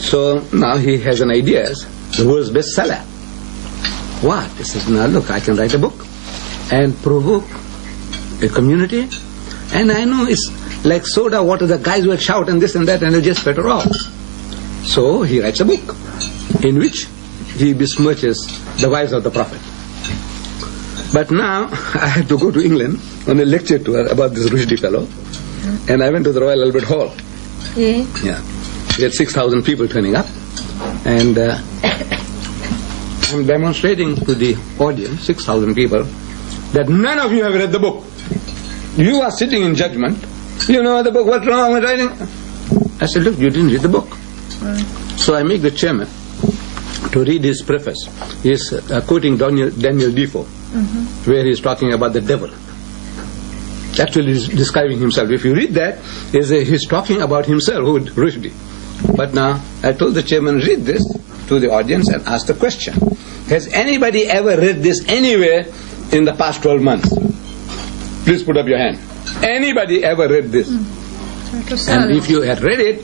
So now he has an idea, the world's bestseller. What? He says, now look, I can write a book and provoke a community, and I know it's like soda water, the guys will shout and this and that, and it'll just better off. So he writes a book in which he besmirches the wives of the Prophet. But now I had to go to England on a lecture tour about this Rushdie fellow, and I went to the Royal Albert Hall. Yeah. We had 6,000 people turning up, and I'm demonstrating to the audience, 6,000 people, that none of you have read the book. You are sitting in judgment. You know the book, what's wrong with writing? I said, look, you didn't read the book. So I make the chairman to read his preface. He's quoting Daniel Defoe, where he's talking about the devil. Actually he's describing himself. If you read that, he's talking about himself, Rushdie. But now I told the chairman, read this to the audience and ask the question. Has anybody ever read this anywhere in the past 12 months? Please put up your hand. Anybody ever read this? And if you had read it,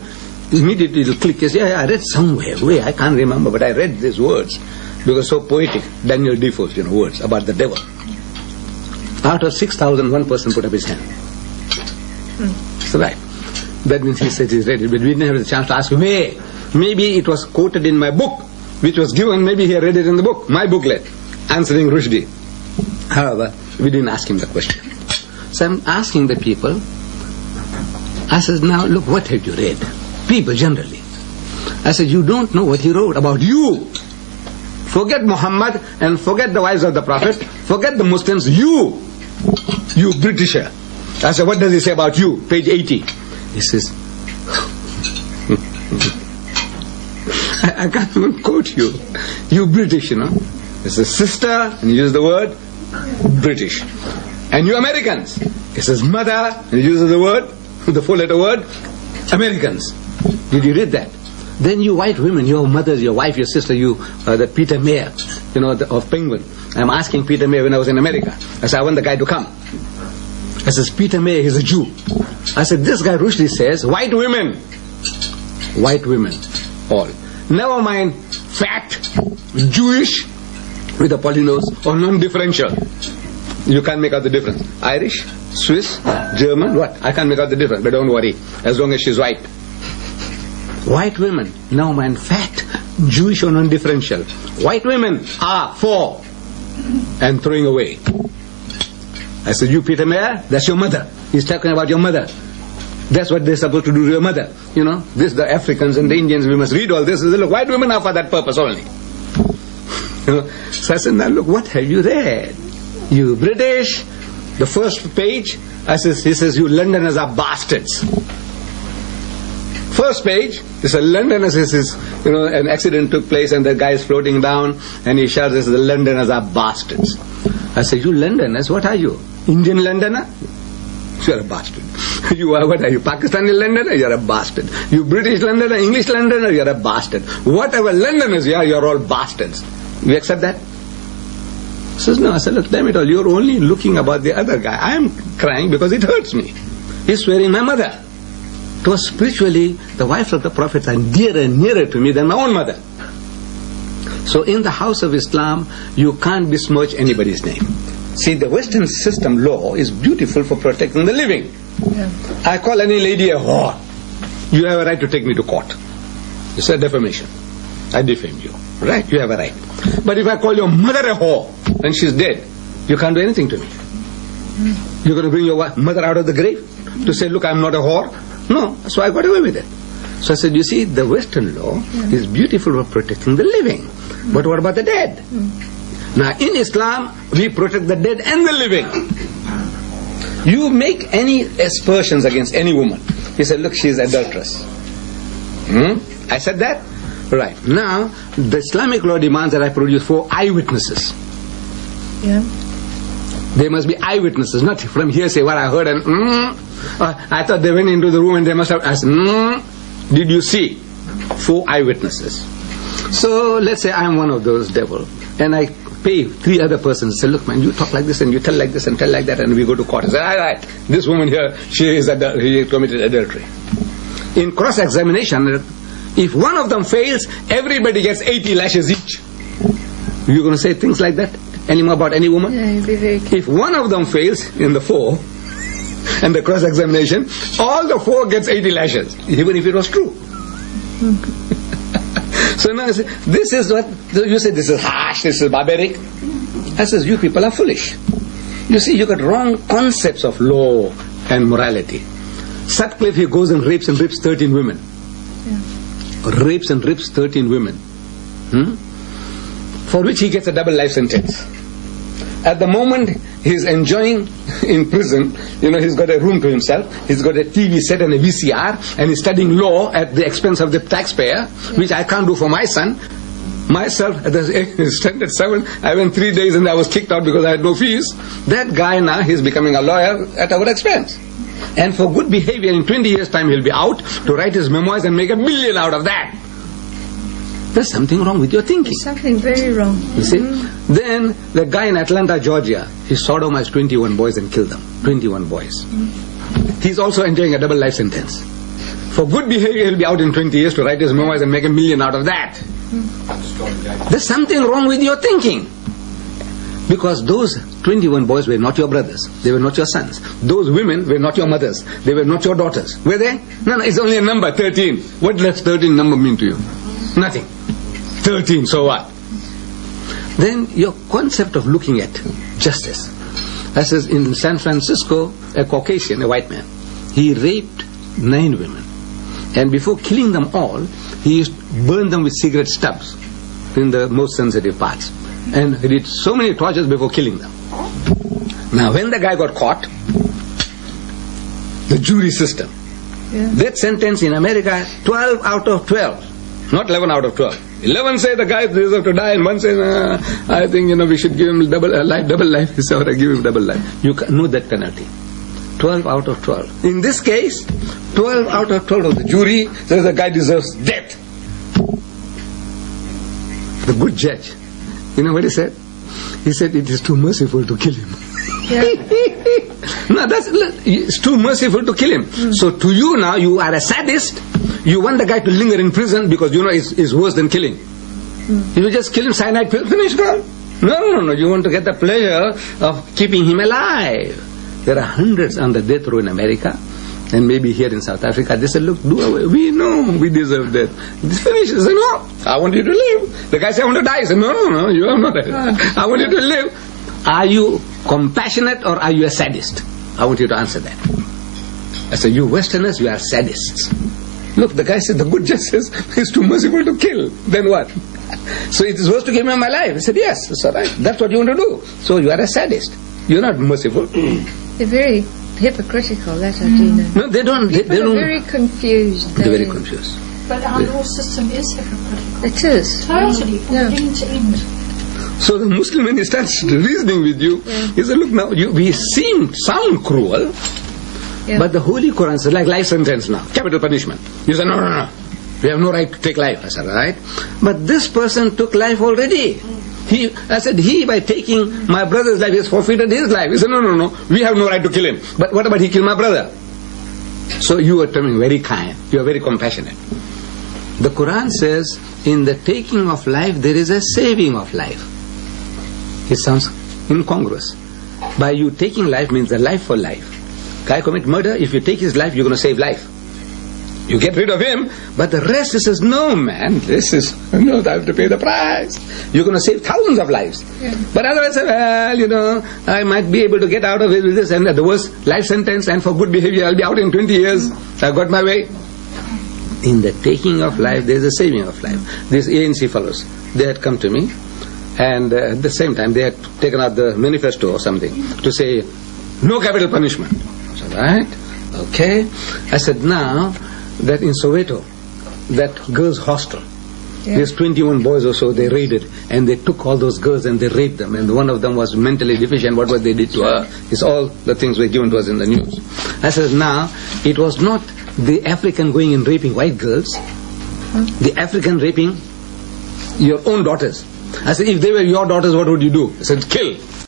immediately it'll click. You say, yeah, I read somewhere. Wait, I can't remember, but I read these words because so poetic. Daniel Defoe's words about the devil. Out of 6,000, one person put up his hand. So right. That means he said he's read it, but we didn't have the chance to ask him, hey, maybe it was quoted in my book, which was given, maybe he read it in the book, my booklet, answering Rushdie. However, we didn't ask him the question. So I'm asking the people, I said, now look, what have you read? People generally. I said, you don't know what he wrote about you. Forget Muhammad and forget the wives of the Prophet, forget the Muslims, you Britisher. I said, what does he say about you? Page 80. He says, I can't even quote you. You British, He says, sister, and he uses the word British. And you Americans. He says, mother, and he uses the word, the four-letter word, Americans. Did you read that? Then you white women, your mothers, your wife, your sister, that Peter Mayer, of Penguin. I'm asking Peter Mayer when I was in America. I said, I want the guy to come. I says, Peter Mayer, he's a Jew. I said, this guy Rushdie says, white women, all. Never mind fat, Jewish, with a polynose, or non-differential. You can't make out the difference. Irish, Swiss, German, what? I can't make out the difference, but don't worry, as long as she's white. White women, never mind fat, Jewish or non-differential. White women are for, and throwing away. I said, you Peter Mayer, that's your mother. He's talking about your mother. That's what they're supposed to do to your mother. This, the Africans and the Indians, we must read all this. Look, white women are for that purpose only. So I said, now look, what have you read? You British, the first page, he says, you Londoners are bastards. First page, he said, Londoners, an accident took place and the guy is floating down and he shouts, the Londoners are bastards. I said, you Londoners, what are you? Indian Londoner? You're a bastard. What are you? Pakistani Londoner? You're a bastard. You British Londoner, English Londoner? You're a bastard. Whatever Londoners you are, you're all bastards. You accept that? He says, no. I said, look, damn it all, you're only looking about the other guy. I'm crying because it hurts me. He's swearing my mother. Because spiritually, the wives of the Prophets are dearer and nearer to me than my own mother. So in the house of Islam, you can't besmirch anybody's name. See, the Western system law is beautiful for protecting the living. Yeah. I call any lady a whore. You have a right to take me to court. It's a defamation. I defame you. Right? You have a right. But if I call your mother a whore and she's dead, you can't do anything to me. You're going to bring your mother out of the grave to say, look, I'm not a whore? No. So I got away with it. So I said, you see, the Western law is beautiful for protecting the living. But what about the dead? Now, in Islam, we protect the dead and the living. You make any aspersions against any woman. You say, look, she is adulterous. I said that? Right. Now, the Islamic law demands that I produce 4 eyewitnesses. Yeah. There must be eyewitnesses, not from hearsay, what I heard and I thought they went into the room and they must have asked, did you see? 4 eyewitnesses. So, let's say I'm one of those devil, and I pay 3 other persons, say, look man, you talk like this and you tell like this and tell like that, and we go to court and say, all right, this woman here, she committed adultery. In cross-examination, If one of them fails, everybody gets 80 lashes each. You're going to say things like that anymore about any woman? Yeah, you'll be very careful. If one of them fails in the 4 and the cross-examination, all the 4 gets 80 lashes, even if it was true. So now this is what, you say this is harsh, this is barbaric. I says, you people are foolish. You see, you got wrong concepts of law and morality. Sutcliffe, he goes and rapes 13 women. Yeah. Rapes and rips 13 women. For which he gets a double life sentence. At the moment he's enjoying in prison, he's got a room to himself, he's got a TV set and a VCR, and he's studying law at the expense of the taxpayer, which I can't do for my son. Myself, at the standard 7, I went 3 days and I was kicked out because I had no fees. That guy now, he's becoming a lawyer at our expense. And for good behavior, in 20 years' time, he'll be out to write his memoirs and make $1 million out of that. There's something wrong with your thinking. There's something very wrong. You see? Then, the guy in Atlanta, Georgia, he sodomized 21 boys and killed them. 21 boys. He's also enjoying a double life sentence. For good behavior, he'll be out in 20 years to write his memoirs and make $1 million out of that. There's something wrong with your thinking. Because those 21 boys were not your brothers. They were not your sons. Those women were not your mothers. They were not your daughters. Were they? No, it's only a number, 13. What does 13 number mean to you? Nothing. 13, so what? Then your concept of looking at justice. That says in San Francisco, a Caucasian, a white man, he raped 9 women. And before killing them all, he used to burn them with cigarette stubs in the most sensitive parts. And he did so many tortures before killing them. Now, when the guy got caught, the jury system, that sentence in America, 12 out of 12, not 11 out of 12. 11 say the guy deserves to die, and 1 says, I think we should give him double life. He said, I give him double life. You know that penalty. 12 out of 12. In this case, 12 out of 12 of the jury says the guy deserves death. The good judge, you know what he said? He said it is too merciful to kill him. Yeah. No, it's too merciful to kill him. So to you now, you are a sadist. You want the guy to linger in prison because it's worse than killing. You just kill him, cyanide pill, finish, gone. No. You want to get the pleasure of keeping him alive. There are hundreds under death row in America, and maybe here in South Africa. They said, look, do away. We know we deserve death. Finish. They said, no, I want you to live. The guy said, I want to die. He said, no, you are not. I want you to live. Are you compassionate or are you a sadist? I want you to answer that. I said, you Westerners, you are sadists. Look, the guy said, the good judge says, it's too merciful to kill. Then what? So it is worse to give him my life. He said, yes, that's all right. That's what you want to do. So you are a sadist. You're not merciful. They're very hypocritical, that I do know. No, they don't. People are very confused. They're very confused. But our law system is hypocritical. It is. Totally, from beginning to end. So the Muslim, when he starts reasoning with you, he says, look now, we sound cruel, but the Holy Quran says, like life sentence now, capital punishment. You say, no, we have no right to take life. I said, right? But this person took life already. I said, by taking my brother's life, he has forfeited his life. He said, no, we have no right to kill him. But what about he killed my brother? So you are becoming very kind. You are very compassionate. The Quran says, in the taking of life, there is a saving of life. It sounds incongruous. By you taking life means a life for life. Guy commit murder, if you take his life, you're going to save life. You get rid of him, but the rest, he says, no man, I have to pay the price. You're going to save thousands of lives. But otherwise, I might be able to get out of it with this, and the worst, life sentence, and for good behavior, I'll be out in 20 years. I got my way. In the taking of life, there's a saving of life. These ANC fellows, they had come to me, and at the same time, they had taken out the manifesto or something to say, no capital punishment. I said, right, okay. I said, now, that in Soweto, that girls' hostel, there's 21 boys or so they raided, and they took all those girls and they raped them, and one of them was mentally deficient. What they did to her is all the things were given to us in the news. I said, now, it was not the African going and raping white girls, the African raping your own daughters. I said, if they were your daughters, what would you do? I said, kill.